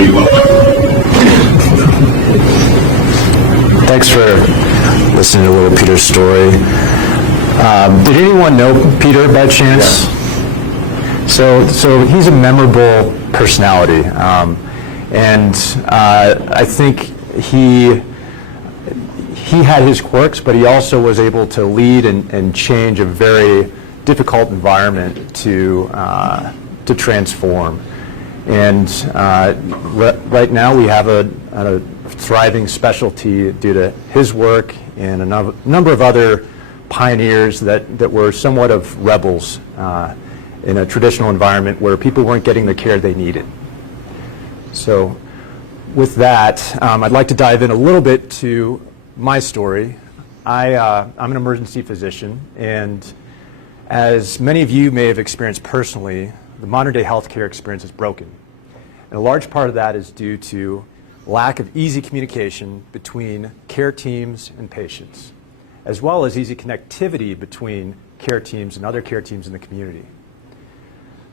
pretty well. Thanks for listening to little Peter's story. Did anyone know Peter by chance? Yeah. So he's a memorable personality, and I think he had his quirks, but he also was able to lead and change a very difficult environment to transform. And right now we have a thriving specialty due to his work and a number of other pioneers that were somewhat of rebels in a traditional environment where people weren't getting the care they needed. So with that, I'd like to dive in a little bit to my story. I'm an emergency physician, and as many of you may have experienced personally, the modern day healthcare experience is broken. And a large part of that is due to lack of easy communication between care teams and patients, as well as easy connectivity between care teams and other care teams in the community.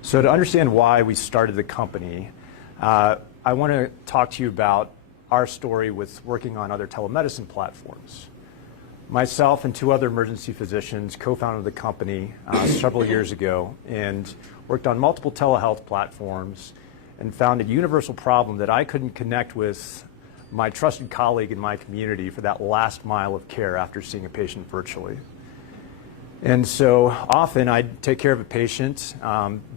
So to understand why we started the company, I want to talk to you about our story with working on other telemedicine platforms. Myself and two other emergency physicians co-founded the company several years ago and worked on multiple telehealth platforms and found a universal problem that I couldn't connect with my trusted colleague in my community for that last mile of care after seeing a patient virtually. And so often I'd take care of a patient,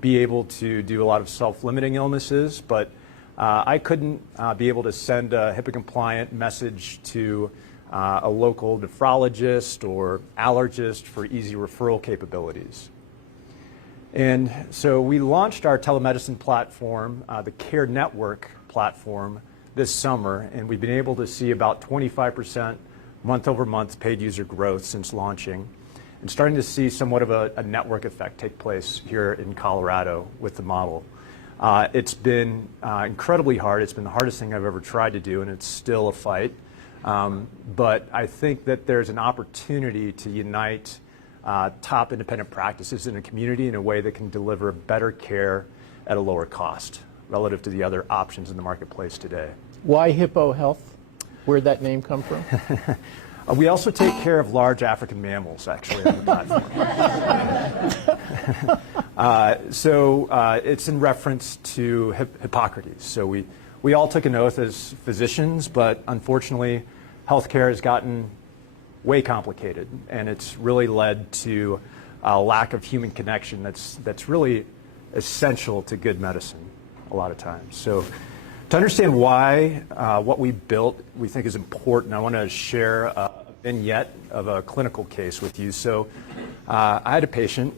be able to do a lot of self-limiting illnesses, but I couldn't be able to send a HIPAA-compliant message to a local nephrologist or allergist for easy referral capabilities. And so we launched our telemedicine platform, the Care Network platform, this summer, and we've been able to see about 25% month-over-month paid user growth since launching, and starting to see somewhat of a network effect take place here in Colorado with the model. It's been incredibly hard. It's been the hardest thing I've ever tried to do, and it's still a fight. But I think that there's an opportunity to unite top independent practices in a community in a way that can deliver better care at a lower cost relative to the other options in the marketplace today. Why HippoHealth? Where'd that name come from? We also take care of large African mammals, actually, on the platform. So it's in reference to Hippocrates. So we all took an oath as physicians, but unfortunately, healthcare has gotten way complicated, and it's really led to a lack of human connection that's really essential to good medicine a lot of times. So to understand why what we built we think is important, I want to share a vignette of a clinical case with you. So I had a patient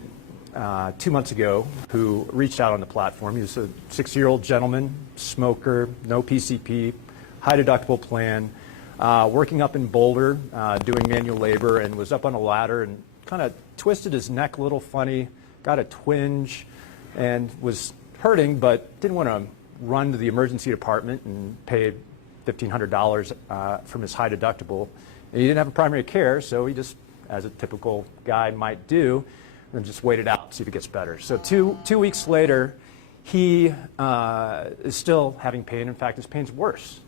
2 months ago who reached out on the platform. He was a 60-year-old gentleman, smoker, no PCP, high deductible plan, working up in Boulder, doing manual labor, and was up on a ladder and kind of twisted his neck a little funny, got a twinge, and was hurting, but didn't want to run to the emergency department and pay $1,500 from his high deductible. And he didn't have a primary care, so he just, as a typical guy might do, and just waited out to see if it gets better. So two weeks later, he is still having pain. In fact, his pain's worse.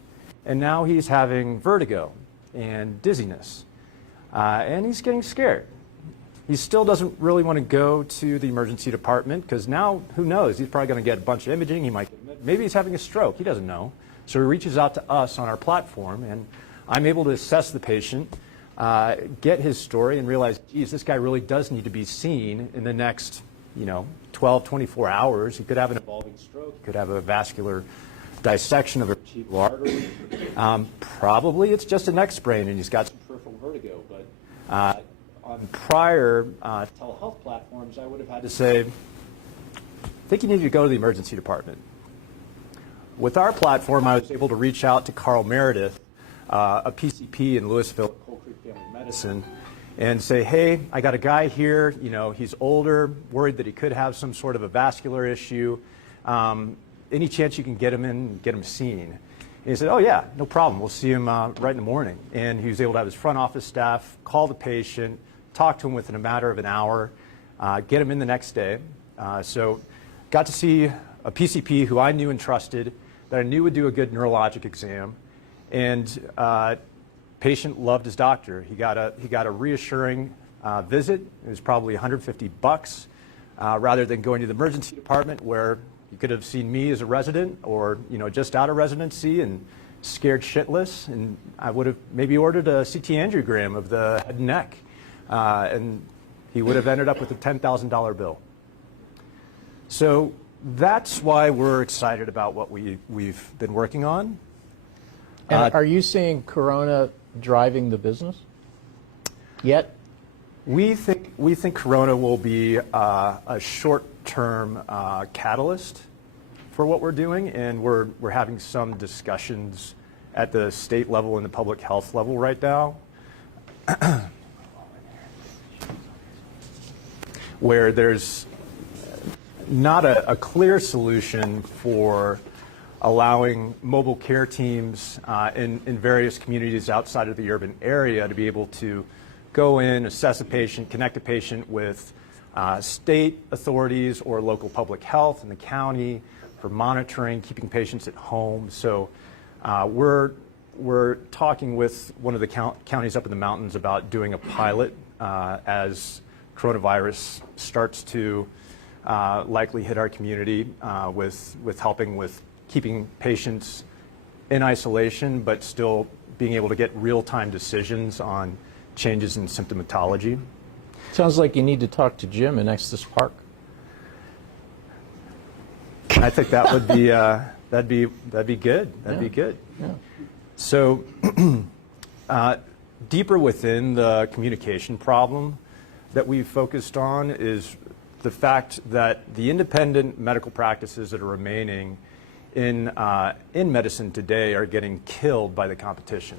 And now he's having vertigo and dizziness. And he's getting scared. He still doesn't really want to go to the emergency department because now, who knows, he's probably going to get a bunch of imaging. He might, maybe he's having a stroke. He doesn't know. So he reaches out to us on our platform, and I'm able to assess the patient, get his story, and realize, geez, this guy really does need to be seen in the next 12, 24 hours. He could have an evolving stroke. He could have a vascular dissection of a vertebral artery. Probably it's just a neck sprain, and he's got some peripheral vertigo. But on prior telehealth platforms, I would have had to say, I think you need to go to the emergency department. With our platform, I was able to reach out to Carl Meredith, a PCP in Louisville at Coal Creek Family Medicine, and say, hey, I got a guy here, he's older, worried that he could have some sort of a vascular issue. Any chance you can get him in and get him seen? And he said, oh yeah, no problem, we'll see him right in the morning. And he was able to have his front office staff call the patient, talk to him within a matter of an hour, get him in the next day. So got to see a PCP who I knew and trusted, that I knew would do a good neurologic exam, and patient loved his doctor. He got a reassuring visit. It was probably $150 rather than going to the emergency department where you could have seen me as a resident or just out of residency and scared shitless, and I would have maybe ordered a CT angiogram of the head and neck, and he would have ended up with a $10,000 bill. So that's why we're excited about what we've been working on. And are you seeing Corona driving the business yet? We think Corona will be a short-term catalyst for what we're doing, and we're having some discussions at the state level and the public health level right now, where there's not a clear solution for allowing mobile care teams in various communities outside of the urban area to be able to go in, assess a patient, connect a patient with state authorities or local public health in the county for monitoring, keeping patients at home. So we're talking with one of the counties up in the mountains about doing a pilot as coronavirus starts to likely hit our community with helping with keeping patients in isolation, but still being able to get real-time decisions on changes in symptomatology. Sounds like you need to talk to Jim in Estes Park. I think that would be that'd be good. That'd be good. Yeah. So deeper within the communication problem that we've focused on is the fact that the independent medical practices that are remaining in medicine today are getting killed by the competition.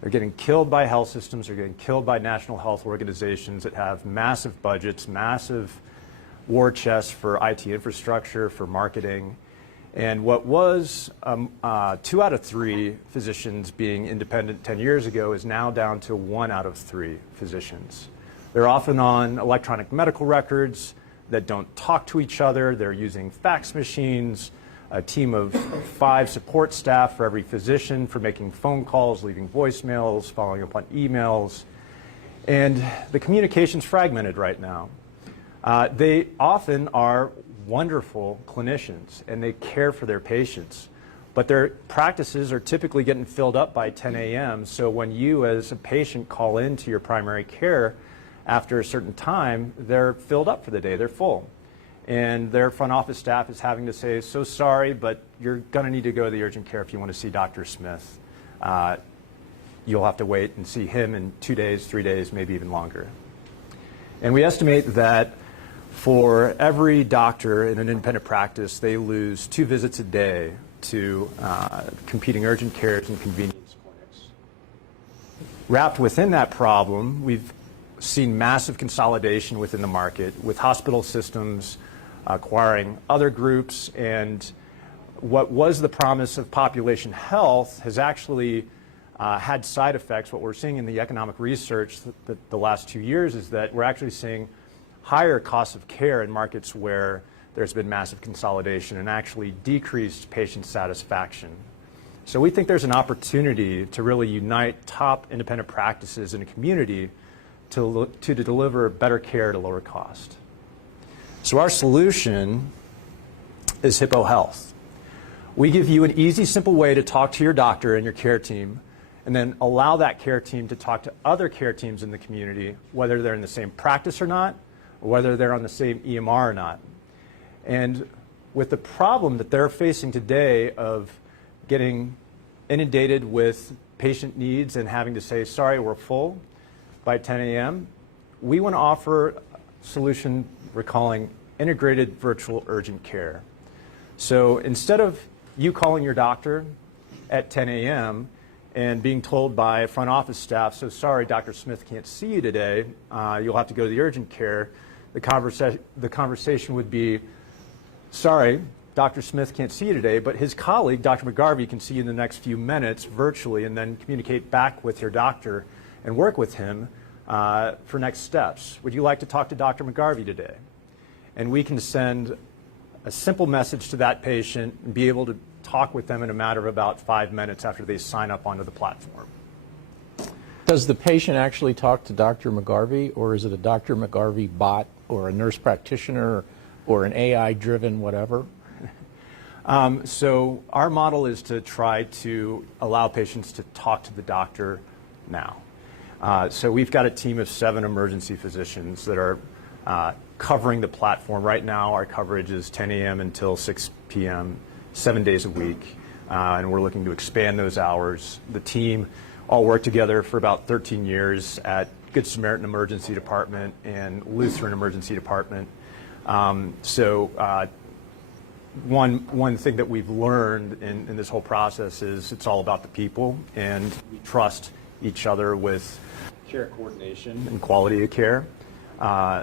They're getting killed by health systems. They're getting killed by national health organizations that have massive budgets, massive war chests for IT infrastructure, for marketing. And what was 2 out of 3 physicians being independent 10 years ago is now down to 1 out of 3 physicians. They're often on electronic medical records that don't talk to each other. They're using fax machines, a team of 5 support staff for every physician for making phone calls, leaving voicemails, following up on emails. And the communication's fragmented right now. They often are wonderful clinicians and they care for their patients, but their practices are typically getting filled up by 10 a.m. So when you as a patient call into your primary care after a certain time, they're filled up for the day, they're full. And their front office staff is having to say, so sorry, but you're going to need to go to the urgent care if you want to see Dr. Smith. You'll have to wait and see him in 2 days, 3 days, maybe even longer. And we estimate that for every doctor in an independent practice, they lose 2 visits a day to competing urgent cares and convenience clinics. Wrapped within that problem, we've seen massive consolidation within the market, with hospital systems acquiring other groups, and what was the promise of population health has actually had side effects. What we're seeing in the economic research the last 2 years is that we're actually seeing higher costs of care in markets where there's been massive consolidation and actually decreased patient satisfaction. So we think there's an opportunity to really unite top independent practices in a community to deliver better care at a lower cost. So our solution is HippoHealth. We give you an easy, simple way to talk to your doctor and your care team, and then allow that care team to talk to other care teams in the community, whether they're in the same practice or not, or whether they're on the same EMR or not. And with the problem that they're facing today of getting inundated with patient needs and having to say, sorry, we're full by 10 a.m., we want to offer a solution we're calling integrated virtual urgent care. So instead of you calling your doctor at 10 a.m. and being told by front office staff, so sorry, Dr. Smith can't see you today, you'll have to go to the urgent care, the conversation would be, sorry, Dr. Smith can't see you today, but his colleague, Dr. McGarvey, can see you in the next few minutes virtually and then communicate back with your doctor and work with him for next steps. Would you like to talk to Dr. McGarvey today? And we can send a simple message to that patient and be able talk with them in a matter of about 5 minutes after they sign up onto the platform. Does the patient actually talk to Dr. McGarvey, or is it a Dr. McGarvey bot or a nurse practitioner or an AI-driven whatever? So our model is to try to allow patients to talk to the doctor now. So we've got a team of 7 emergency physicians that are covering the platform. Right now our coverage is 10 a.m. until 6 p.m., 7 days a week, and we're looking to expand those hours. The team all worked together for about 13 years at Good Samaritan Emergency Department and Lutheran Emergency Department. One thing that we've learned in this whole process is it's all about the people, and we trust each other with care coordination and quality of care.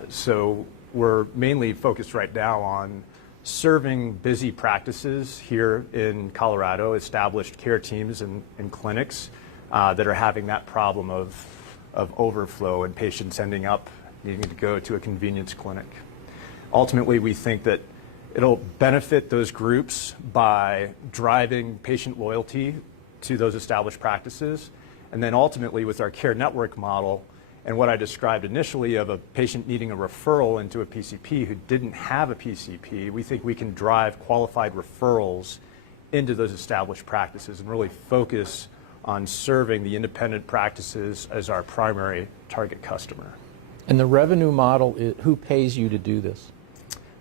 So we're mainly focused right now on serving busy practices here in Colorado, established care teams and clinics that are having that problem of overflow and patients ending up needing to go to a convenience clinic. Ultimately, we think that it'll benefit those groups by driving patient loyalty to those established practices. And then ultimately with our care network model and what I described initially of a patient needing a referral into a PCP who didn't have a PCP, we think we can drive qualified referrals into those established practices and really focus on serving the independent practices as our primary target customer. And the revenue model, who pays you to do this?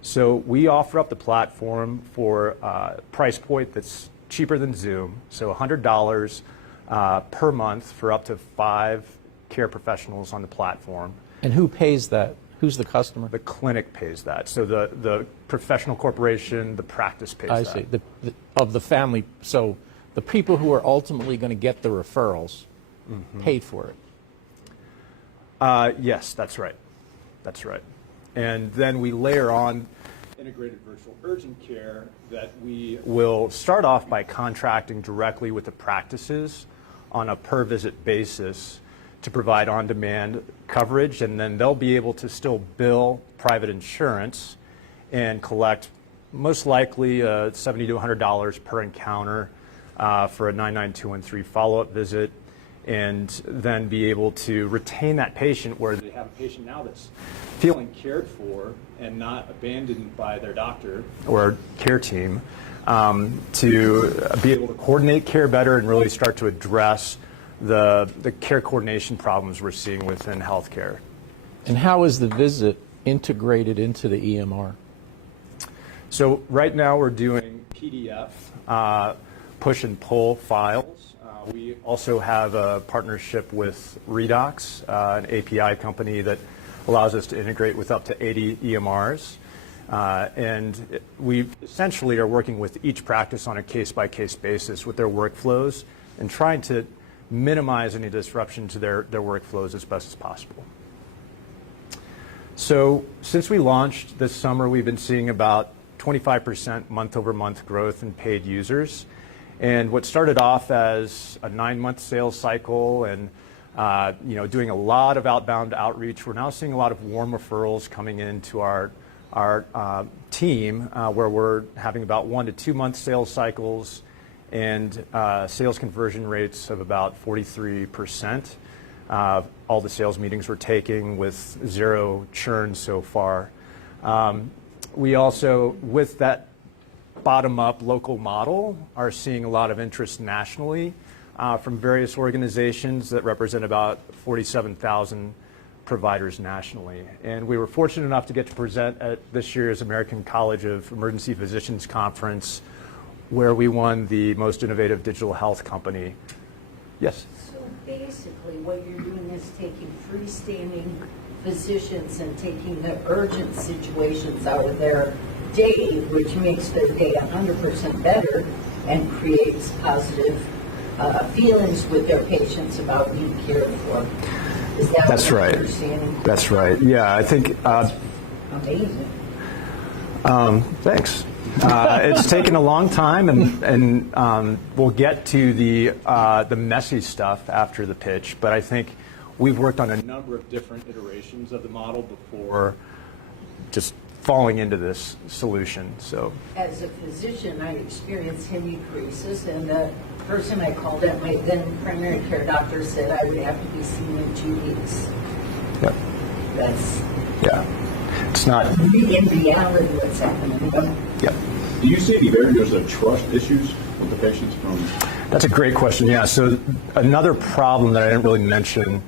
So we offer up the platform for a price point that's cheaper than Zoom, so $100 per month for up to 5 care professionals on the platform. And who pays that? Who's the customer? The clinic pays that. So the professional corporation, the practice pays that. I see. Of the family. So the people who are ultimately going to get the referrals pay for it. Yes, that's right. That's right. And then we layer on integrated virtual urgent care that we will start off by contracting directly with the practices on a per visit basis to provide on-demand coverage, and then they'll be able to still bill private insurance and collect most likely $70 to $100 per encounter for a 99213 follow-up visit, and then be able to retain that patient where they have a patient now that's feeling cared for and not abandoned by their doctor or care team, to be able to coordinate care better and really start to address the care coordination problems we're seeing within healthcare. And how is the visit integrated into the EMR? So right now we're doing PDF, push and pull files. We also have a partnership with Redox, an API company that allows us to integrate with up to 80 EMRs. And we essentially are working with each practice on a case-by-case basis with their workflows and trying to minimize any disruption to their workflows as best as possible. So since we launched this summer, we've been seeing about 25% month-over-month growth in paid users. And what started off as a 9-month sales cycle and doing a lot of outbound outreach, we're now seeing a lot of warm referrals coming into our team where we're having about 1 to 2 month sales cycles and sales conversion rates of about 43%. All the sales meetings we're taking with 0 churn so far. We also, with that bottom-up local model, are seeing a lot of interest nationally from various organizations that represent about 47,000 providers nationally. And we were fortunate enough to get to present at this year's American College of Emergency Physicians Conference, where we won the most innovative digital health company. Yes? So basically what you're doing is taking freestanding physicians and taking the urgent situations out of their day, which makes their day 100% better and creates positive feelings with their patients about being cared for. Is that That's what right. you're understanding? That's right. Yeah, I think. Amazing. Thanks. It's taken a long time, and we'll get to the messy stuff after the pitch. But I think we've worked on a number of different iterations of the model before just falling into this solution. So As a physician, I experienced hemicresis, and the person I called at my then primary care doctor said I would have to be seen in 2 weeks. yeah, That's yeah, it's not. in reality what's happening. Yeah. Do you see any barriers of trust issues with the patients from? That's a great question. Yeah. So another problem that I didn't really mention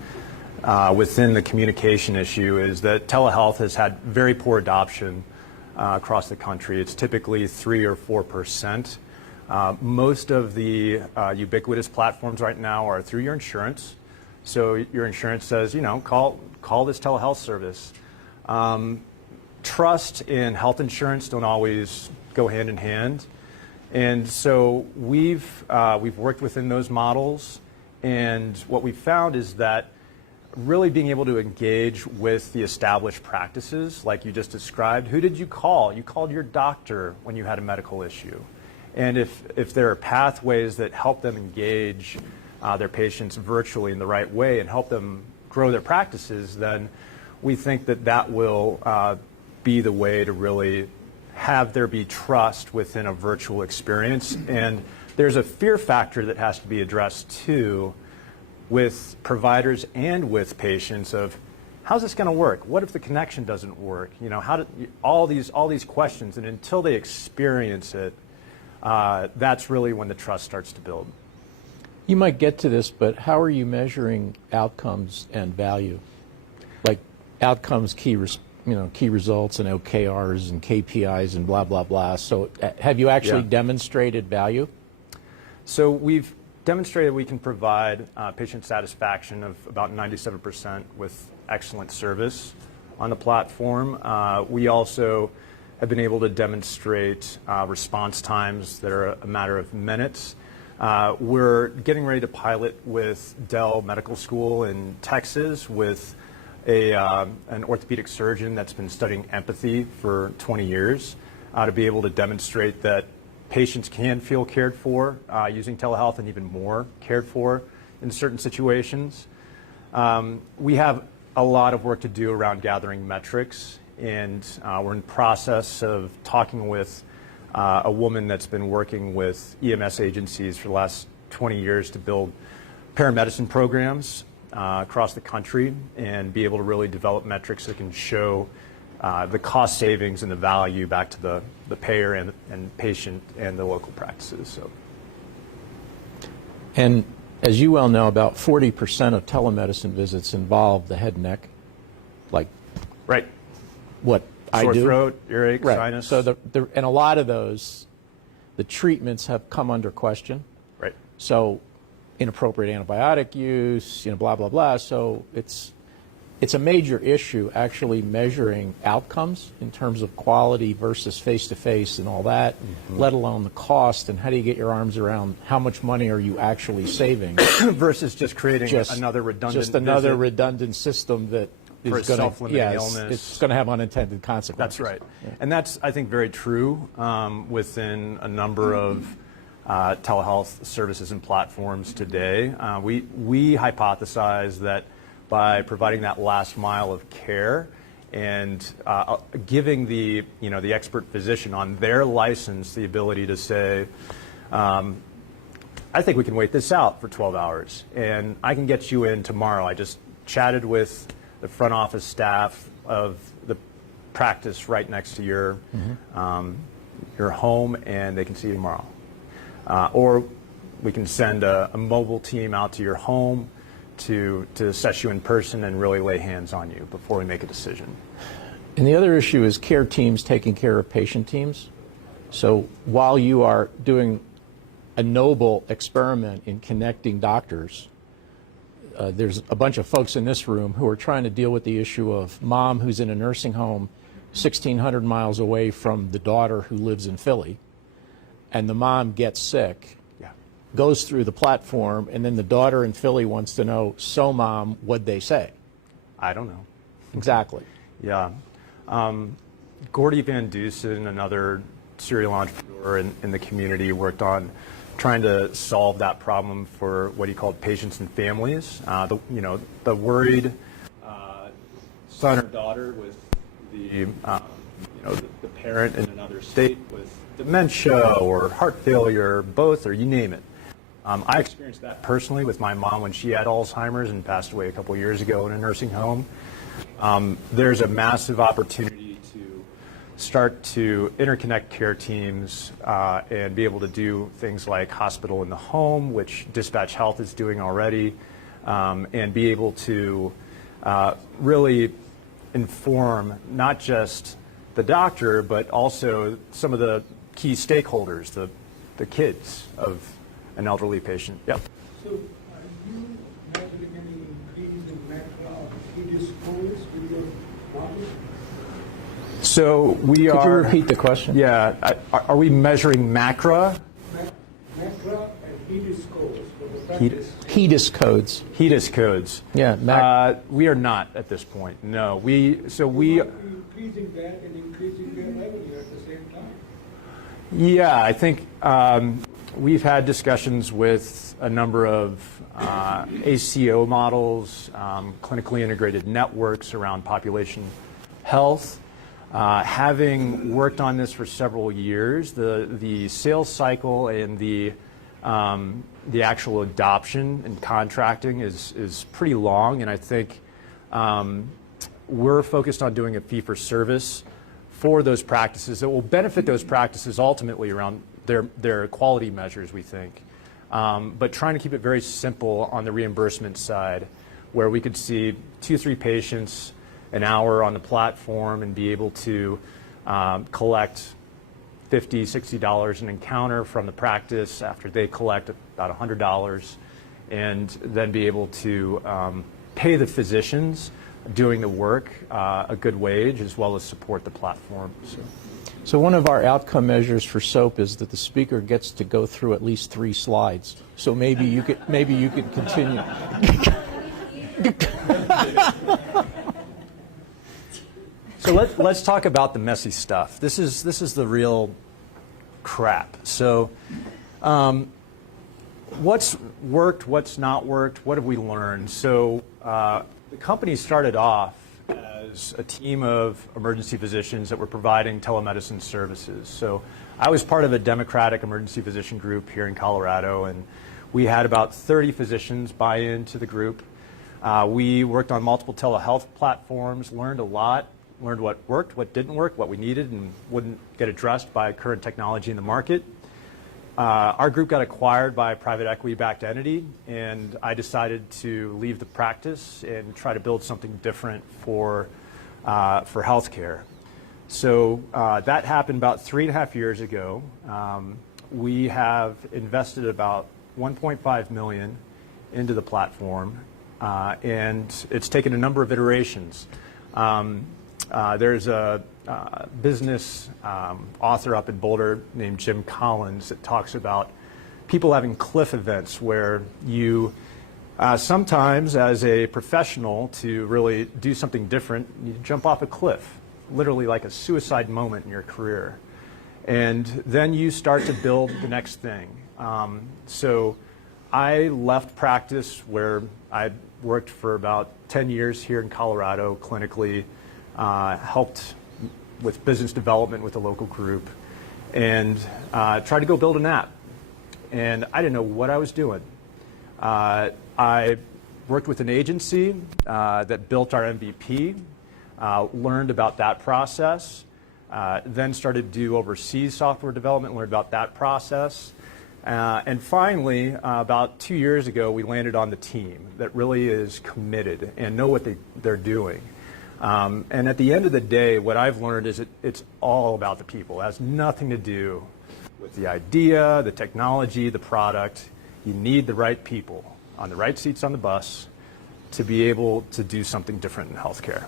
within the communication issue is that telehealth has had very poor adoption across the country. It's typically 3 or 4%. Most of the ubiquitous platforms right now are through your insurance. So your insurance says, call this telehealth service. Trust and health insurance don't always go hand in hand. And so we've worked within those models, and what we've found is that really being able to engage with the established practices, like you just described. Who did you call? You called your doctor when you had a medical issue. And if there are pathways that help them engage their patients virtually in the right way and help them grow their practices, then we think that will be the way to really have there be trust within a virtual experience. And there's a fear factor that has to be addressed too with providers and with patients of how's this going to work? What if the connection doesn't work? All these questions, and until they experience it, that's really when the trust starts to build. You might get to this, but how are you measuring outcomes and value? Like outcomes, key results and OKRs and KPIs and blah, blah, blah. So have you actually demonstrated value? So we've demonstrated we can provide patient satisfaction of about 97% with excellent service on the platform. We also have been able to demonstrate response times that are a matter of minutes. We're getting ready to pilot with Dell Medical School in Texas with an orthopedic surgeon that's been studying empathy for 20 years to be able to demonstrate that patients can feel cared for using telehealth, and even more cared for in certain situations. We have a lot of work to do around gathering metrics, and we're in the process of talking with a woman that's been working with EMS agencies for the last 20 years to build paramedicine programs across the country and be able to really develop metrics that can show the cost savings and the value back to the payer and patient and the local practices. So. And as you well know, about 40% of telemedicine visits involve the head and neck, like right. What I Sore do. throat, earache, Right. sinus. So and a lot of those, the treatments have come under question. Right. So inappropriate antibiotic use, blah, blah, blah. So it's a major issue actually measuring outcomes in terms of quality versus face-to-face and all that, let alone the cost, and how do you get your arms around how much money are you actually saving versus just creating another redundant system that for is going self-limiting illness. It's going to have unintended consequences. That's right. Yeah. And that's, I think, very true within a number of telehealth services and platforms today. We hypothesize that by providing that last mile of care and giving the expert physician on their license the ability to say, I think we can wait this out for 12 hours and I can get you in tomorrow. I just chatted with the front office staff of the practice right next to your home, and they can see you tomorrow. Or we can send a mobile team out to your home to assess you in person and really lay hands on you before we make a decision. And the other issue is care teams taking care of patient teams. So while you are doing a noble experiment in connecting doctors, there's a bunch of folks in this room who are trying to deal with the issue of mom who's in a nursing home 1,600 miles away from the daughter who lives in Philly, and the mom gets sick, goes through the platform, and then the daughter in Philly wants to know, so mom, what'd they say? I don't know. Exactly. Yeah. Gordy Van Dusen, another serial entrepreneur in the community, worked on trying to solve that problem for what he called patients and families. The worried son or daughter with the the parent in another state with dementia or heart failure, both, or you name it. I experienced that personally with my mom when she had Alzheimer's and passed away a couple years ago in a nursing home. There's a massive opportunity to start to interconnect care teams and be able to do things like hospital in the home, which Dispatch Health is doing already, and be able to really inform not just the doctor, but also some of the key stakeholders, the kids of an elderly patient. Yep. So are you measuring any increase in macro or HEDIS scores with your model? So we Could are. you repeat the question? Yeah. Are we measuring macra? Macro and HEDIS scores for the practice. HEDIS codes. HEDIS codes. Yeah. We are not at this point. No. We. Are you increasing that and increasing their revenue at the same time? Yeah, I think we've had discussions with a number of ACO models, clinically integrated networks around population health. Having worked on this for several years, the sales cycle and the actual adoption and contracting is pretty long, and I think we're focused on doing a fee-for-service for those practices that will benefit those practices ultimately around their quality measures, we think. But trying to keep it very simple on the reimbursement side, where we could see 2-3 patients an hour on the platform and be able to collect $50, $60 an encounter from the practice after they collect about $100, and then be able to pay the physicians doing the work a good wage, as well as support the platform. So one of our outcome measures for SoPE is that the speaker gets to go through at least 3 slides. So maybe you could continue. So let's talk about the messy stuff. This is the real crap. So what's worked, what's not worked, what have we learned? So the company started off as a team of emergency physicians that were providing telemedicine services. So I was part of a Democratic emergency physician group here in Colorado, and we had about 30 physicians buy into the group. We worked on multiple telehealth platforms, learned a lot, learned what worked, what didn't work, what we needed and wouldn't get addressed by current technology in the market. Our group got acquired by a private equity-backed entity, and I decided to leave the practice and try to build something different for healthcare. So that happened about 3.5 years ago. We have invested about $1.5 million into the platform, and it's taken a number of iterations. There's a business author up in Boulder named Jim Collins that talks about people having cliff events where you sometimes, as a professional, to really do something different, you jump off a cliff, literally like a suicide moment in your career. And then you start to build the next thing. So I left practice where I worked for about 10 years here in Colorado clinically, helped with business development with a local group, and tried to go build an app. And I didn't know what I was doing. I worked with an agency that built our MVP, learned about that process, then started to do overseas software development, learned about that process. And finally, about 2 years ago, we landed on the team that really is committed and know what they're doing. And at the end of the day, what I've learned is it's all about the people. It has nothing to do with the idea, the technology, the product. You need the right people on the right seats on the bus to be able to do something different in healthcare.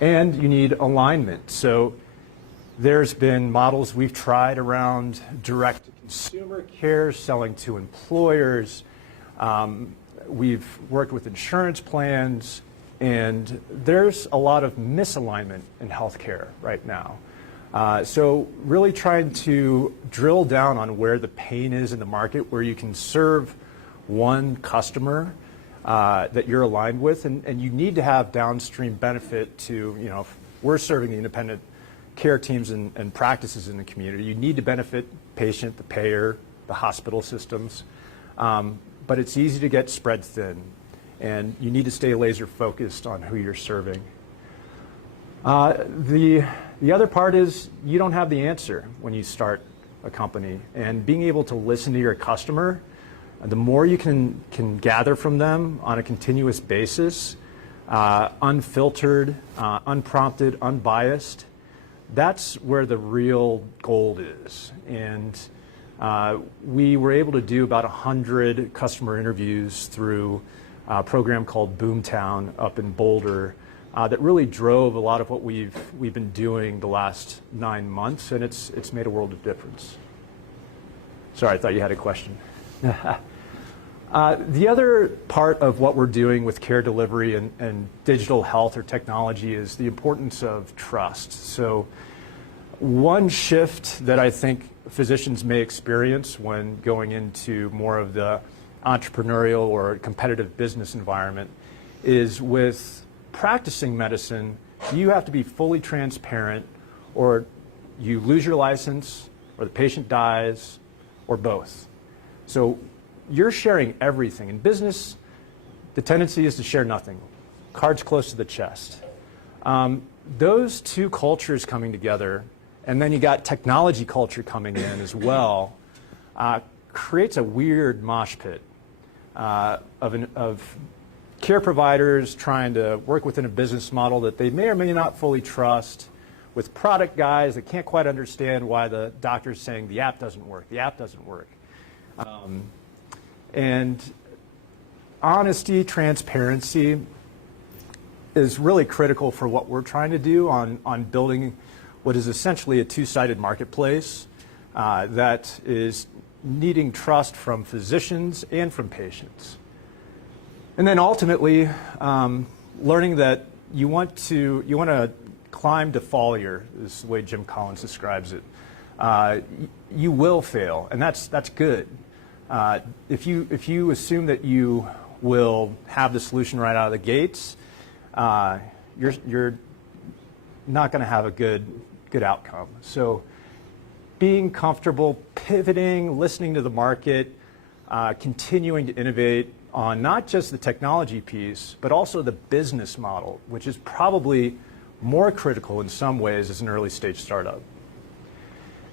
And you need alignment. So there's been models we've tried around direct-to-consumer care, selling to employers. We've worked with insurance plans. And there's a lot of misalignment in healthcare right now. So really trying to drill down on where the pain is in the market, where you can serve one customer that you're aligned with, and you need to have downstream benefit to, if we're serving the independent care teams and practices in the community. You need to benefit patient, the payer, the hospital systems, but it's easy to get spread thin, and you need to stay laser focused on who you're serving. The other part is you don't have the answer when you start a company, and being able to listen to your customer, the more you can gather from them on a continuous basis, unfiltered, unprompted, unbiased, that's where the real gold is. And we were able to do about 100 customer interviews through a program called Boomtown up in Boulder that really drove a lot of what we've been doing the last 9 months, and it's made a world of difference. Sorry, I thought you had a question. The other part of what we're doing with care delivery and digital health or technology is the importance of trust. So one shift that I think physicians may experience when going into more of the entrepreneurial or competitive business environment is with practicing medicine, you have to be fully transparent, or you lose your license, or the patient dies, or both. So you're sharing everything. In business, the tendency is to share nothing. Cards close to the chest. Those two cultures coming together, and then you got technology culture coming in as well, creates a weird mosh pit of care providers trying to work within a business model that they may or may not fully trust, with product guys that can't quite understand why the doctor's saying the app doesn't work, the app doesn't work. And honesty, transparency is really critical for what we're trying to do on building what is essentially a two-sided marketplace that is needing trust from physicians and from patients. And then ultimately, learning that you want to climb to failure, is the way Jim Collins describes it. You will fail, and that's good. If you assume that you will have the solution right out of the gates, you're not going to have a good outcome. So being comfortable pivoting, listening to the market, continuing to innovate on not just the technology piece, but also the business model, which is probably more critical in some ways as an early stage startup.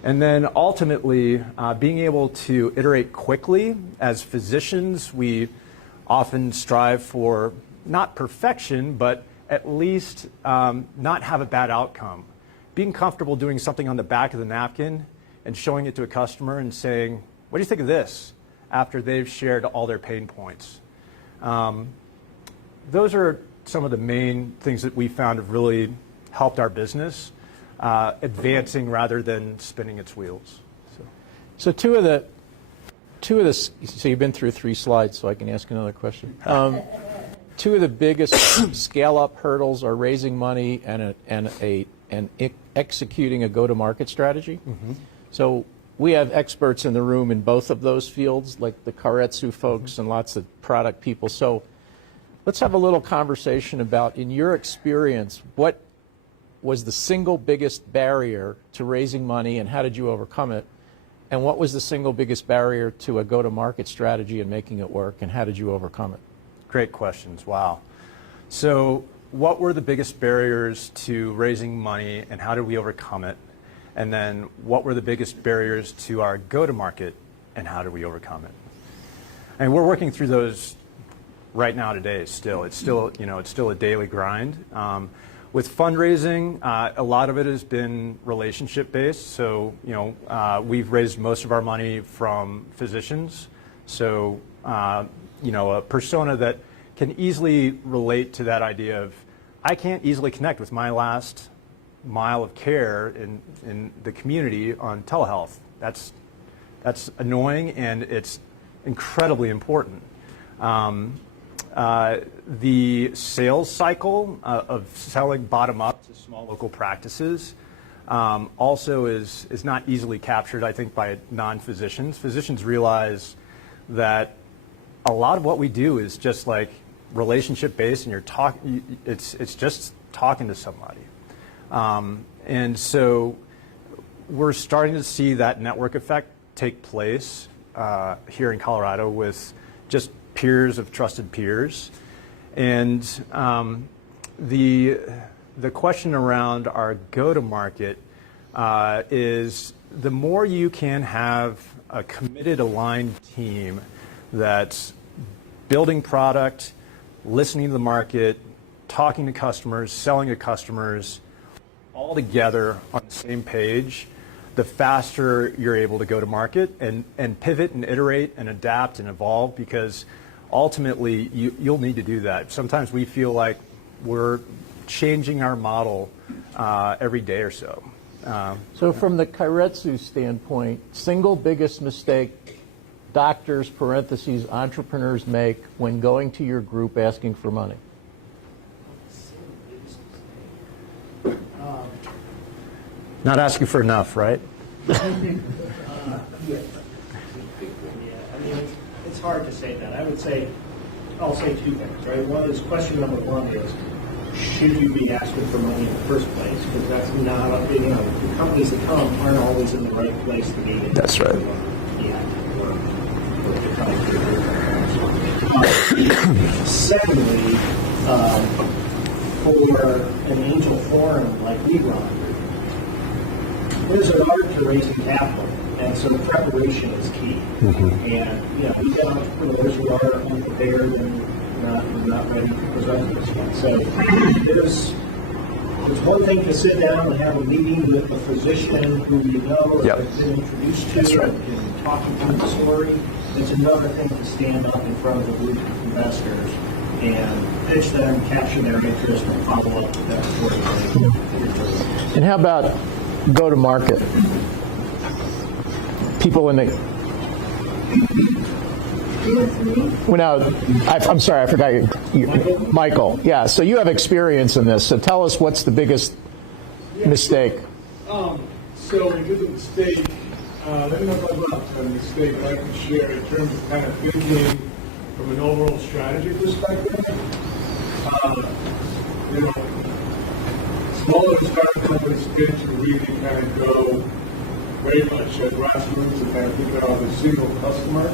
And then ultimately, being able to iterate quickly. As physicians, we often strive for not perfection, but at least not have a bad outcome. Being comfortable doing something on the back of the napkin and showing it to a customer and saying, what do you think of this? After they've shared all their pain points. Those are some of the main things that we found have really helped our business, advancing rather than spinning its wheels. So so you've been through 3 slides, so I can ask another question. 2 of the biggest scale-up hurdles are raising money and executing a go-to-market strategy. Mm-hmm. So we have experts in the room in both of those fields, like the Karetsu folks and lots of product people. So let's have a little conversation about, in your experience, what was the single biggest barrier to raising money and how did you overcome it? And what was the single biggest barrier to a go-to-market strategy and making it work, and how did you overcome it? Great questions. Wow. So what were the biggest barriers to raising money and how did we overcome it? And then what were the biggest barriers to our go-to-market and how did we overcome it? And we're working through those right now today still. It's still a daily grind. With fundraising, a lot of it has been relationship-based. So, we've raised most of our money from physicians. So, a persona that can easily relate to that idea of, I can't easily connect with my last mile of care in the community on telehealth. That's annoying, and it's incredibly important. The sales cycle of selling bottom up to small local practices also is not easily captured, I think, by non-physicians. Physicians realize that a lot of what we do is just like relationship based, and it's just talking to somebody. And so we're starting to see that network effect take place here in Colorado with just peers of trusted peers. And the question around our go-to-market is the more you can have a committed, aligned team that's building product, listening to the market, talking to customers, selling to customers, all together on the same page, the faster you're able to go to market and pivot and iterate and adapt and evolve, because ultimately you'll need to do that. Sometimes we feel like we're changing our model every day or so. So from the Kairetsu standpoint, single biggest mistake doctors, parentheses, entrepreneurs make when going to your group asking for money? Not asking for enough, right? Yeah, I mean, it's hard to say that. I'll say two things, right? One is, question number one is, should you be asking for money in the first place? Because that's not, the companies that come aren't always in the right place to be in. That's right. Secondly, for an angel forum like we run, there's an art to raising capital, and so the preparation is key. And we've got entrepreneurs who are unprepared and not ready to present this one. So there's one thing to sit down and have a meeting with a physician who you know or have been introduced to and talking through the story. It's another thing to stand up in front of a group of investors and pitch them, capture their interest, and follow up with that story. And how about go-to-market? People in the... Well, now, I'm sorry, I forgot you. Michael, yeah, so you have experience in this. So tell us what's the biggest mistake. So in terms of mistake, let me talk about a mistake I'd like to share in terms of kind of thinking from an overall strategy perspective. Smaller startup companies tend to really kind of go very much at grassroots and kind of think about a single customer.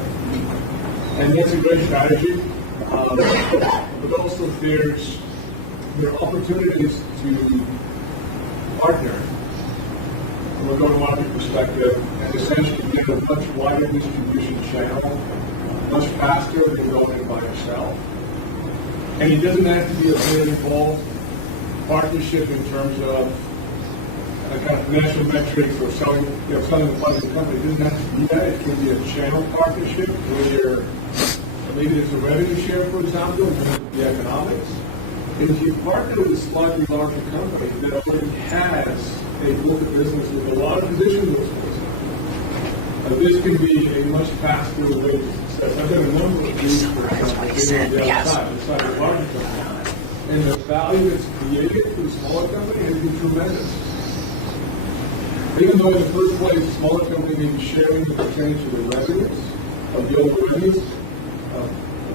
And that's a great strategy. But also there are opportunities to partner from a go-to-market perspective and essentially get a much wider distribution channel much faster than going it by yourself. And it doesn't have to be a very involved partnership in terms of kind of financial metrics or selling a public company. It doesn't have to be that. It can be a channel partnership where maybe there's a revenue share, for example, in terms of the economics. And if you partner with a slightly larger company that already has a book of business with a lot of physician business, this can be a much faster way to success. I've got a number of these, for example, inside a larger company. And the value that's created for the smaller company has been tremendous. Even though in the first place, the smaller company may be sharing the percentage of the revenues, of the overall revenues,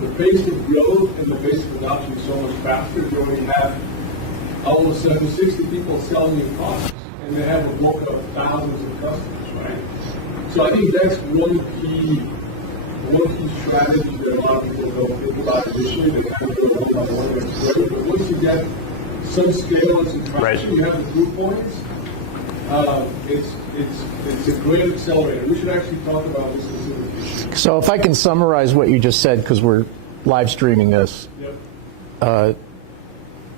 the pace of growth and the pace of adoption is so much faster. You already have all of a sudden 60 people selling your products, and they have a book of thousands of customers, right? So I think that's one key strategy that a lot of people don't think about initially. They kind of go one by one, that's great. But once you get some scale and some traction, you have the proof points. It's a great accelerator. We should actually talk about this specific issue. So if I can summarize what you just said, because we're live streaming this. Yep.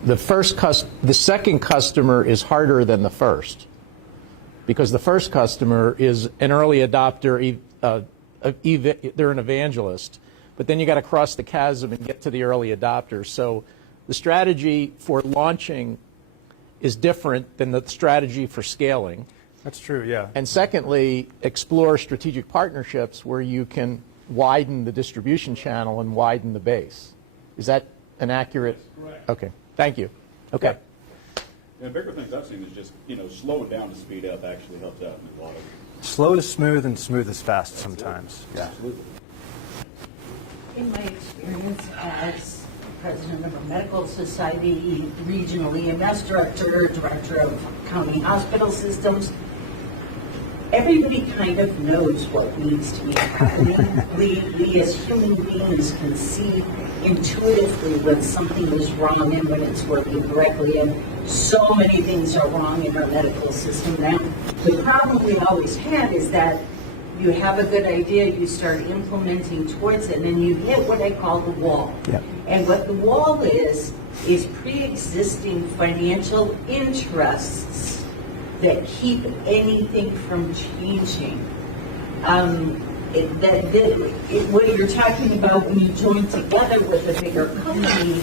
The second customer is harder than the first, because the first customer is an early adopter, they're an evangelist, but then you got to cross the chasm and get to the early adopter. So the strategy for launching is different than the strategy for scaling. That's true, yeah. And secondly, explore strategic partnerships where you can widen the distribution channel and widen the base. Is that an accurate? That's correct. Okay, thank you. Okay. The bigger things I've seen is just, slowing down to speed up actually helps out in a lot of. Slow to smooth and smooth is fast sometimes. Yeah. Absolutely. In my experience as president of a medical society, regional EMS director, director of county hospital systems. Everybody kind of knows what needs to be happening. We as human beings can see intuitively when something is wrong and when it's working correctly, and so many things are wrong in our medical system now. The problem we always had is that you have a good idea, you start implementing towards it, and then you hit what I call the wall. Yep. And what the wall is pre-existing financial interests that keep anything from changing. What you're talking about when you join together with a bigger company,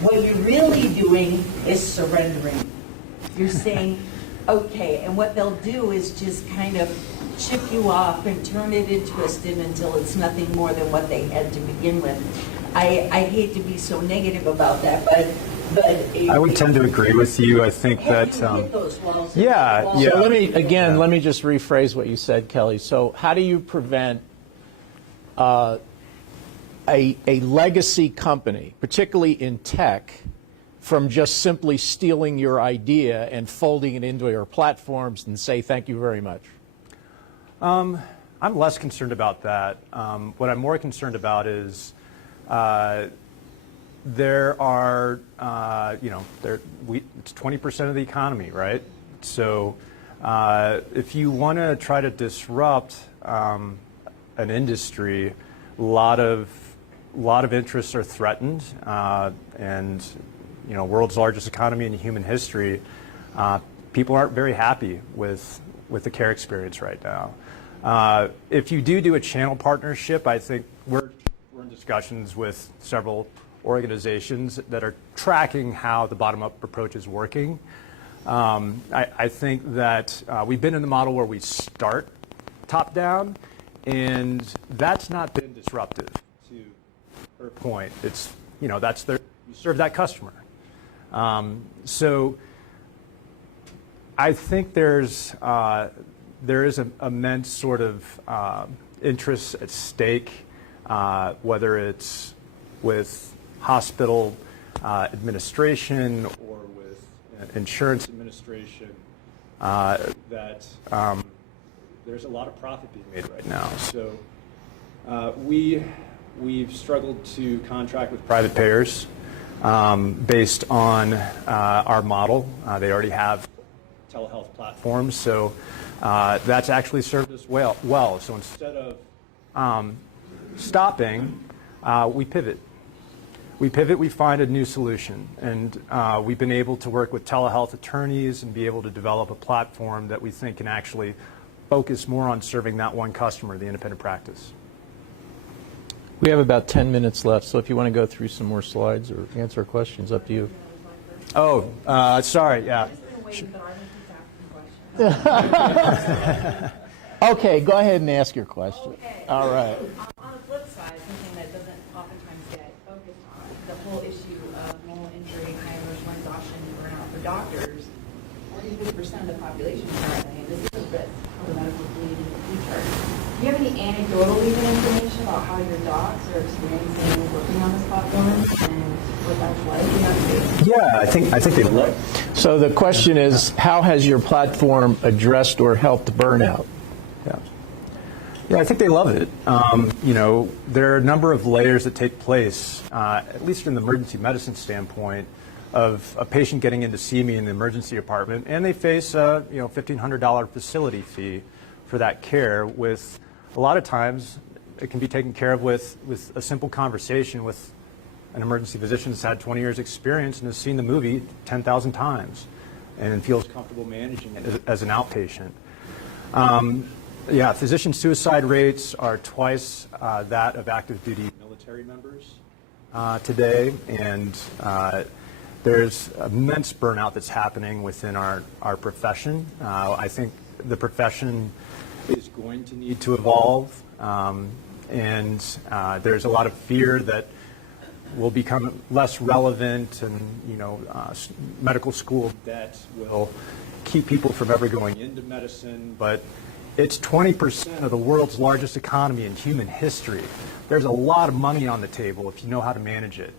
what you're really doing is surrendering. You're saying, okay, and what they'll do is just kind of chip you off and turn it and twist it until it's nothing more than what they had to begin with. I hate to be so negative about that, but I would tend to agree with you. I think that, yeah. So let me just rephrase what you said, Kelly. So how do you prevent a legacy company, particularly in tech, from just simply stealing your idea and folding it into your platforms and say thank you very much? I'm less concerned about that. What I'm more concerned about is there are, it's 20% of the economy, right? So if you want to try to disrupt an industry, a lot of interests are threatened, and world's largest economy in human history, people aren't very happy with the care experience right now. If you do a channel partnership, I think we're in discussions with several organizations that are tracking how the bottom-up approach is working. I think that we've been in the model where we start top-down, and that's not been disruptive. To her point, it's you serve that customer. So I think there is an immense sort of interest at stake, whether it's with hospital administration or with insurance administration, that there's a lot of profit being made right now. So we've struggled to contract with private payers based on our model. They already have telehealth platforms, so that's actually served us well. So instead of stopping, we pivot. We find a new solution, and we've been able to work with telehealth attorneys and be able to develop a platform that we think can actually focus more on serving that one customer, the independent practice. We have about 10 minutes left, so if you want to go through some more slides or answer questions, up to you. Oh, sorry, yeah. Okay, go ahead and ask your question. Okay. All right. On the flip side, something that doesn't oftentimes get focused on, the whole issue of moral injury, high emotional exhaustion, and burnout for doctors. 40% of the population currently, and this is a risk of the medical community in the future. Do you have any anecdotal even information about how your docs are experiencing working on this platform and what that's like? Yeah, I think they love. So the question is, how has your platform addressed or helped burnout? Yeah, I think they love it. There are a number of layers that take place, at least from the emergency medicine standpoint, of a patient getting in to see me in the emergency department, and they face a $1,500 facility fee for that care. With a lot of times, it can be taken care of with a simple conversation with an emergency physician that's had 20 years experience and has seen the movie 10,000 times and feels comfortable managing it as an outpatient. Physician suicide rates are twice that of active duty military members today, and there's immense burnout that's happening within our profession. I think the profession is going to need to evolve, and there's a lot of fear that will become less relevant, and medical school debt will keep people from ever going into medicine. But it's 20% of the world's largest economy in human history. There's a lot of money on the table if you know how to manage it.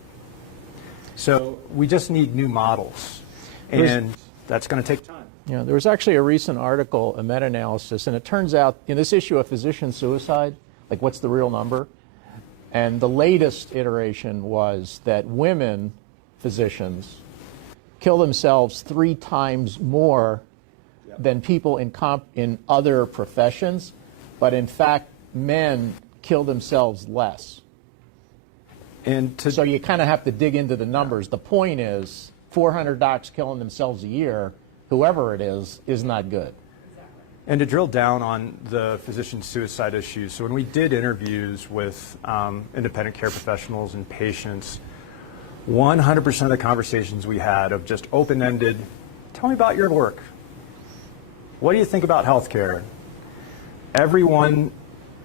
So we just need new models, and that's going to take time. Yeah, there was actually a recent article, a meta-analysis, and it turns out in this issue of physician suicide, like what's the real number? And the latest iteration was that women physicians kill themselves 3 times more than people in other professions, but in fact, men kill themselves less. And So you kind of have to dig into the numbers. The point is, 400 docs killing themselves a year, whoever it is not good. And to drill down on the physician suicide issue, so when we did interviews with independent care professionals and patients, 100% of the conversations we had of just open-ended, tell me about your work. What do you think about healthcare? Everyone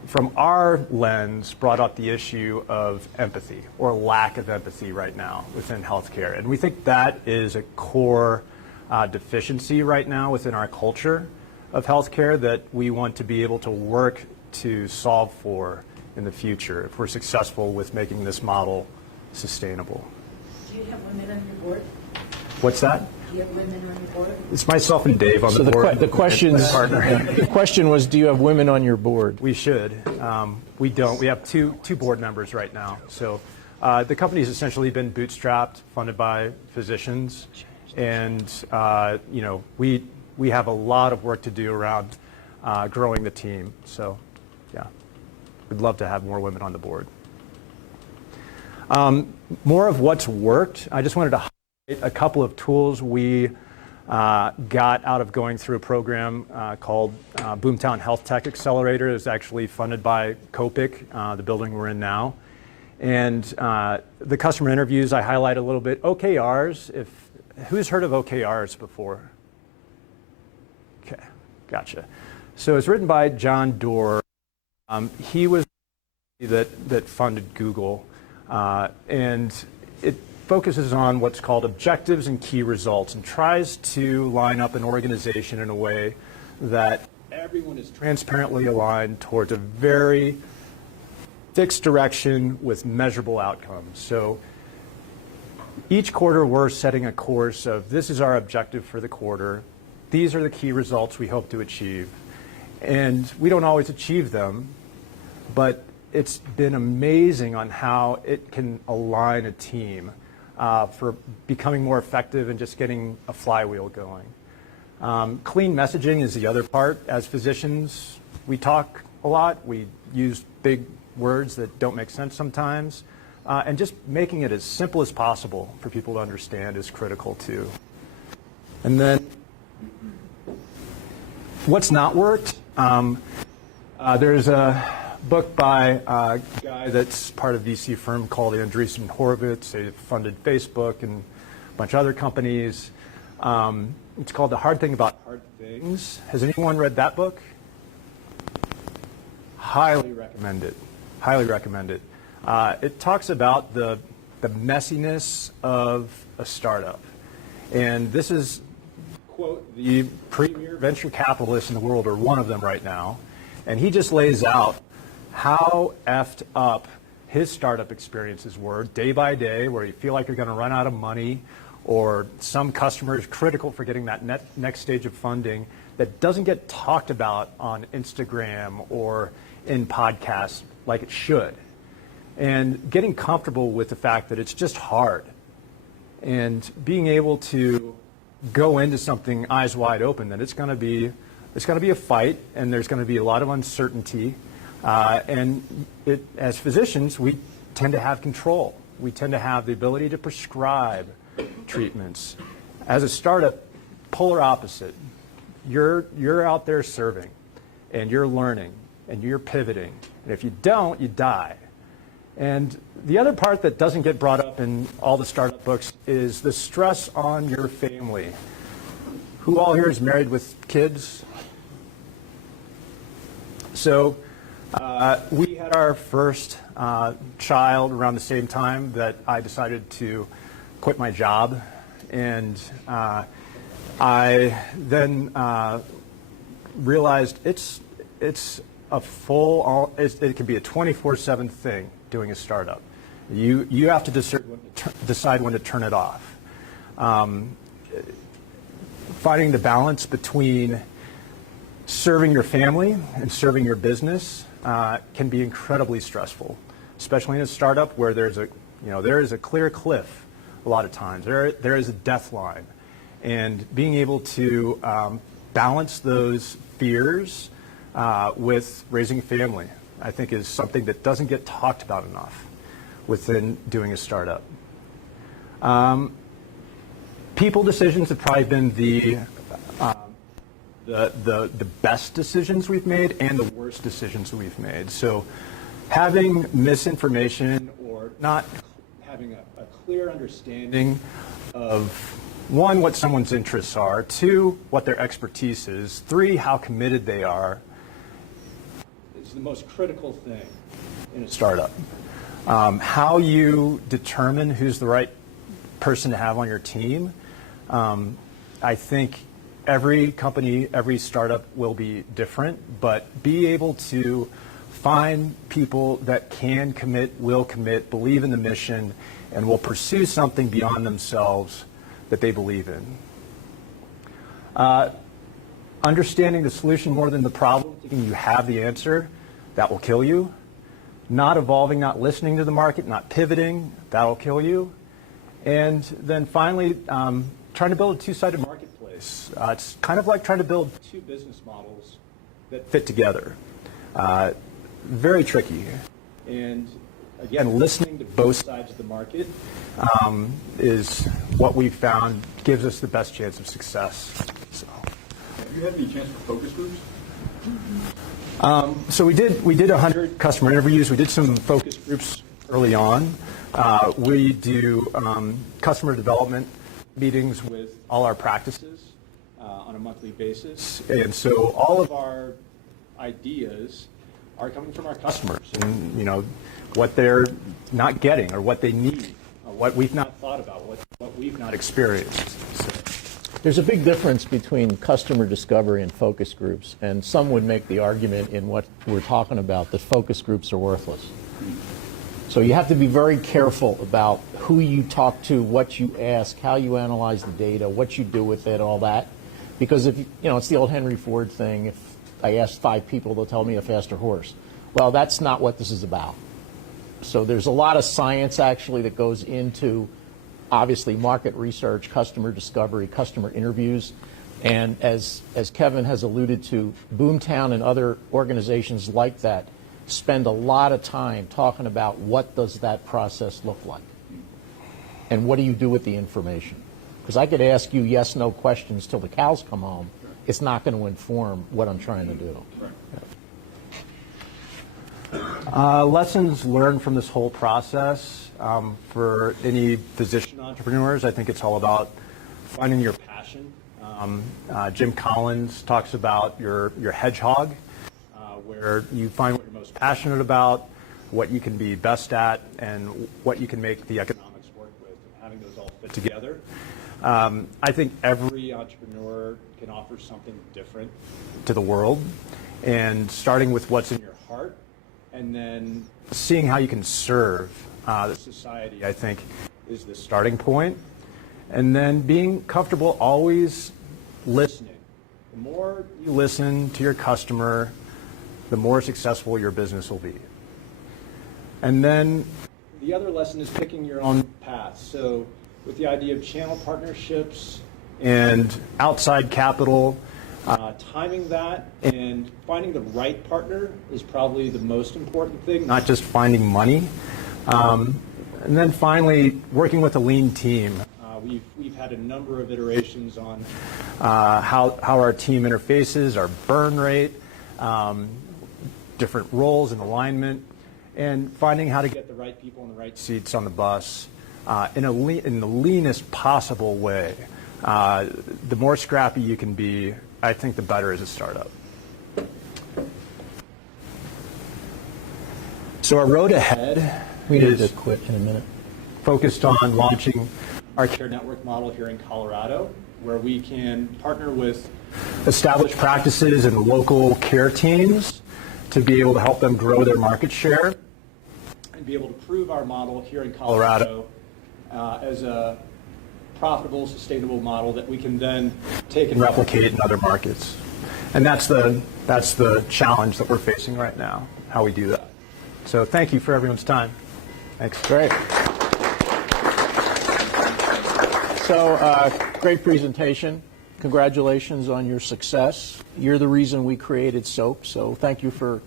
from our lens brought up the issue of empathy or lack of empathy right now within healthcare. And we think that is a core deficiency right now within our culture of healthcare that we want to be able to work to solve for in the future if we're successful with making this model sustainable. Do you have women on your board? What's that? Do you have women on your board? It's myself and Dave on So the board. the question was, do you have women on your board? We should. We don't. We have two board members right now. So the company's essentially been bootstrapped, funded by physicians, and we have a lot of work to do around growing the team. So, yeah, we'd love to have more women on the board. More of what's worked. I just wanted to highlight a couple of tools we got out of going through a program called Boomtown Health Tech Accelerator. It was actually funded by COPIC, the building we're in now. And the customer interviews, I highlight a little bit. OKRs, who's heard of OKRs before? Okay, gotcha. So it's written by John Doerr. He was that funded Google, and it focuses on what's called objectives and key results and tries to line up an organization in a way that everyone is transparently aligned towards a very fixed direction with measurable outcomes. So each quarter we're setting a course of this is our objective for the quarter. These are the key results we hope to achieve. And we don't always achieve them, but it's been amazing on how it can align a team for becoming more effective and just getting a flywheel going. Clean messaging is the other part. As physicians, we talk a lot. We use big words that don't make sense sometimes. And just making it as simple as possible for people to understand is critical too. And then what's not worked? There's a book by a guy that's part of a VC firm called Andreessen Horowitz. They funded Facebook and a bunch of other companies. It's called The Hard Thing About Hard Things. Has anyone read that book? Highly recommend it. Highly recommend it. It talks about the messiness of a startup. And this is, quote, the premier venture capitalists in the world, or one of them right now. And he just lays out how effed up his startup experiences were day by day, where you feel like you're going to run out of money, or some customer is critical for getting that next stage of funding that doesn't get talked about on Instagram or in podcasts like it should. And getting comfortable with the fact that it's just hard, and being able to go into something eyes wide open, that it's going to be a fight, and there's going to be a lot of uncertainty. And as physicians, we tend to have control. We tend to have the ability to prescribe treatments. As a startup, polar opposite. You're out there serving, and you're learning, and you're pivoting. And if you don't, you die. And the other part that doesn't get brought up in all the startup books is the stress on your family. Who all here is married with kids? So we had our first child around the same time that I decided to quit my job. And I then realized it can be a 24/7 thing doing a startup. You have to decide when to turn it off. Finding the balance between serving your family and serving your business can be incredibly stressful, especially in a startup where there is a clear cliff a lot of times. There is a death line. And being able to balance those fears with raising a family, I think, is something that doesn't get talked about enough within doing a startup. People decisions have probably been the best decisions we've made and the worst decisions we've made. So having misinformation or not having a clear understanding of, one, what someone's interests are, two, what their expertise is, three, how committed they are, is the most critical thing in a startup. How you determine who's the right person to have on your team, I think every company, every startup will be different, but be able to find people that can commit, will commit, believe in the mission, and will pursue something beyond themselves that they believe in. Understanding the solution more than the problem, thinking you have the answer, that will kill you. Not evolving, not listening to the market, not pivoting, that will kill you. And then finally, trying to build a two-sided marketplace. It's kind of like trying to build two business models that fit together. Very tricky. And again, listening to both sides of the market is what we've found gives us the best chance of success. So. Have you had any chance for focus groups? So we did 100 customer interviews. We did some focus groups early on. We do customer development meetings with all our practices on a monthly basis. And so all of our ideas are coming from our customers and, what they're not getting or what they need, or what we've not thought about, what we've not experienced. So. There's a big difference between customer discovery and focus groups, and some would make the argument in what we're talking about that focus groups are worthless. So you have to be very careful about who you talk to, what you ask, how you analyze the data, what you do with it, all that. Because if it's the old Henry Ford thing, if I ask 5 people, they'll tell me a faster horse. Well, that's not what this is about. So there's a lot of science actually that goes into, obviously, market research, customer discovery, customer interviews. And as Kevin has alluded to, Boomtown and other organizations like that spend a lot of time talking about what does that process look like and what do you do with the information. Because I could ask you yes, no questions till the cows come home. It's not going to inform what I'm trying to do. Lessons learned from this whole process. For any physician entrepreneurs, I think it's all about finding your passion. Jim Collins talks about your hedgehog, where you find what you're most passionate about, what you can be best at, and what you can make the economics work with, and having those all fit together. I think every entrepreneur can offer something different to the world, and starting with what's in your heart, and then seeing how you can serve the society, I think, is the starting point. And then being comfortable always listening. The more you listen to your customer, the more successful your business will be. And then the other lesson is picking your own path. So with the idea of channel partnerships and outside capital, timing that and finding the right partner is probably the most important thing, not just finding money. And then finally, working with a lean team. We've had a number of iterations on how our team interfaces, our burn rate, different roles and alignment, and finding how to get the right people in the right seats on the bus in the leanest possible way. The more scrappy you can be, I think the better as a startup. So our road ahead is quit in a minute. Focused on launching our care network model here in Colorado, where we can partner with established practices and local care teams to be able to help them grow their market share. and be able to prove our model here in Colorado as a profitable, sustainable model that we can then take and replicate in other markets. And that's the challenge that we're facing right now, how we do that. So thank you for everyone's time. Thanks. Great. So, great presentation. Congratulations on your success. You're the reason we created SoPE, so thank you for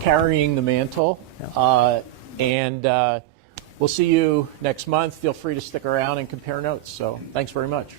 carrying the mantle. And we'll see you next month. Feel free to stick around and compare notes. So thanks very much.